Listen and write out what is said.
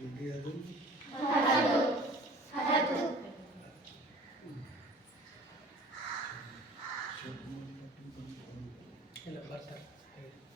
Hello, Bartha. Hello.